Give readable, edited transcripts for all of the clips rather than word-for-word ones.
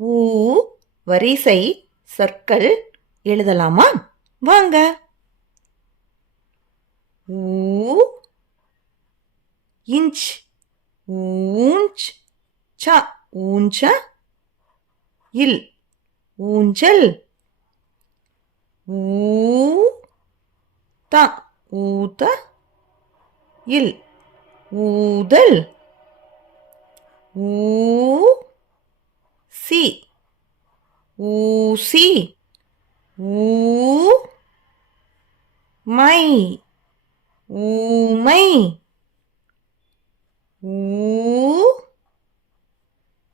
ஊ வரிசை சொற்கள் எழுதலாமா? வாங்க. ஊ இன்ச் ஊஞ்ச் ச ஊஞ்ச இல் ஊஞ்சல் ஊ த ஊத இல் ஊதல் ஊ சி ஊசி ஊ மை ஊமை ஊ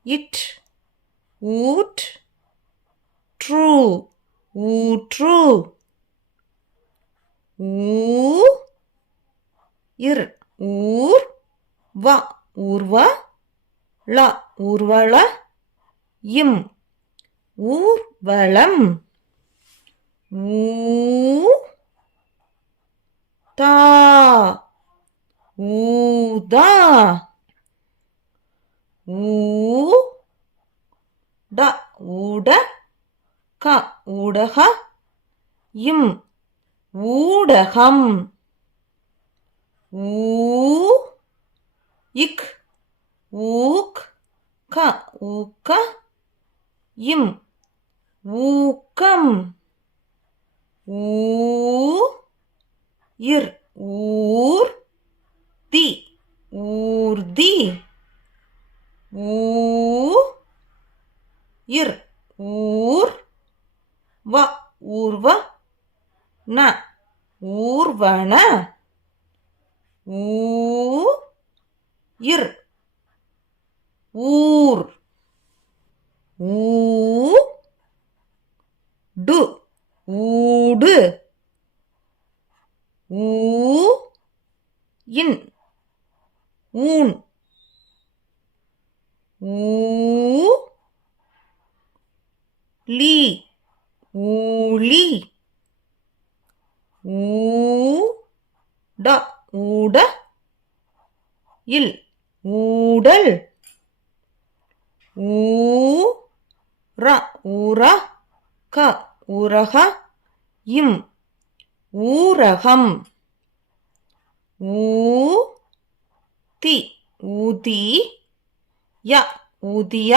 இட் ஊட் ட்ரூ ஊற்று ஊ இர் ஊர் வ ஊர்வ ள ஊர்வள இம் ஊர்வலம் ஊ தா ஊதா ஊ ட ஊட க ஊடக இம் ஊடகம் ஊ இக் ஊக் க ஊக்க இம் ஊக்கம் ஊ இர் ஊர் தி ஊர்தி ஊ இர் ஊர் வ ஊர்வ ந ஊர்வன ஊ இர் ஊர் ஊ டு ஊடு ஊ இன் ஊன் ஊ லி ஊழி ஊ ட ஊட இல் ஊடல் ஊ ர ஊர க ஊரக இம் ஊரகம் ஊ தி ஊதி ய ஊதிய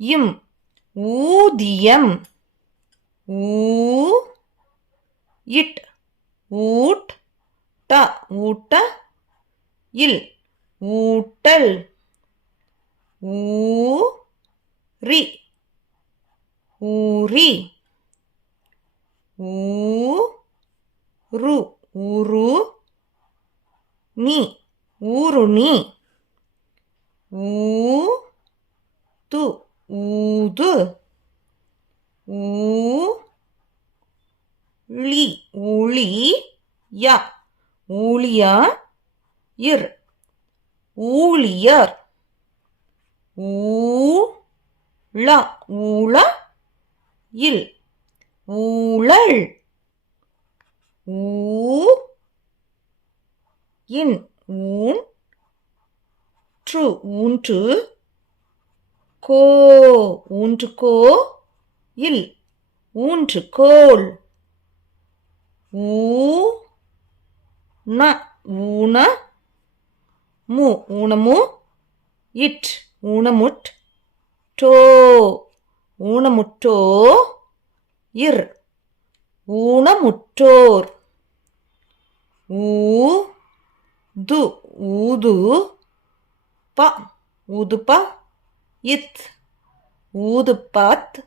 இம் ஊதியம் ஊ இட் ஊட் ட ஊட்ட இல் ஊட்டல் ஊ ரி ஊரி ஊ ரு ஊரு நீ ஊருணி ஊ து ஊது ஊ ளி ஊழி ய ஊழியா இர் ஊழியர் ஊ ள ஊழ இல் ஊழல் ஊ இன் ஊன் ற்று ஊன்று கோ ஊன்றுகோ இல் ஊன்றுகோல் ஊ ந ஊன மு ஊனமு இட் ஊனமுட் டோ ஊனமுட்டோ இர் ஊனமுற்றோர் ஊ து ஊது ப ஊதுப இத் ஊதுபத்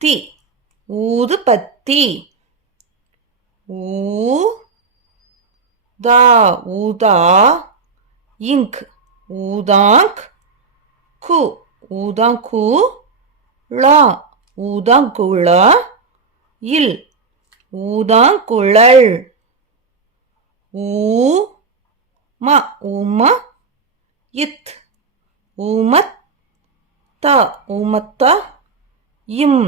தி ஊதுபத்தி ஊ தா ஊதா இங்க் ஊதாங்க் கு ஊதாங்கு ள ஊதாங்குள இல் ஊதாங்குழல் ஊ ம ஊம இத் ஊமத் த ஊமத்த இம்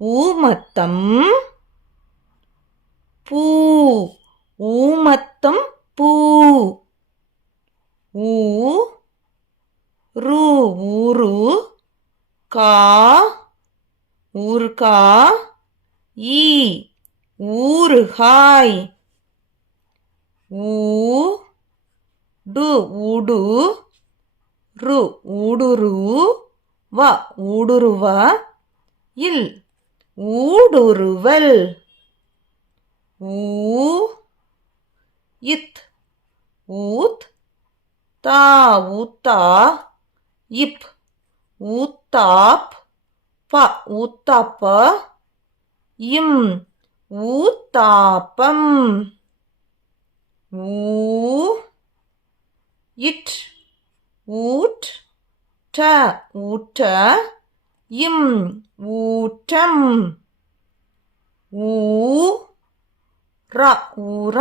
ஊமத்தம் பூ ஊமத்தம் பூ ஊ ரு ஊரு கா ஊருகா ஈ ஊறுகாய் ஊடு ஊடு ரு ஊடுரு வ ஊடுருவ இல் ஊடுருவல் இத் ஊத் தா ஊத்தா இப் ஊத்தாப் ப ஊத்தாப்ப இம் ஊத்தாப்பம் இட் ஊட் ட ஊட்ட இம் ஊட்டம் ர ஊர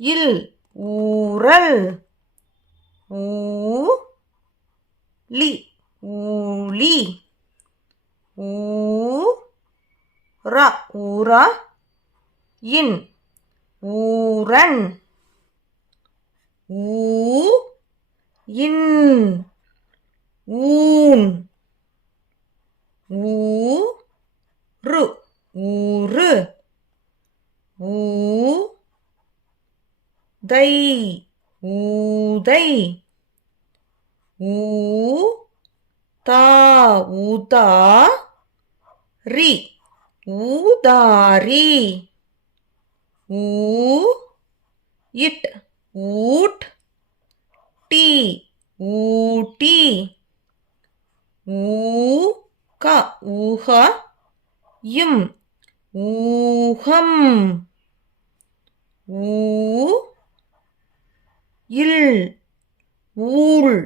இல் ஊரல் ஊலி ஊலி ஊர ஊர இன் ஊரன் இன் ஊன் ஊரு ஊரு ஊதை ஊதை ஊதா ஊதா ரி ஊதாரி இட் ஊட் டி ஊட்டி ஊக ஊக இம் ஊகம் இல் ஊழ்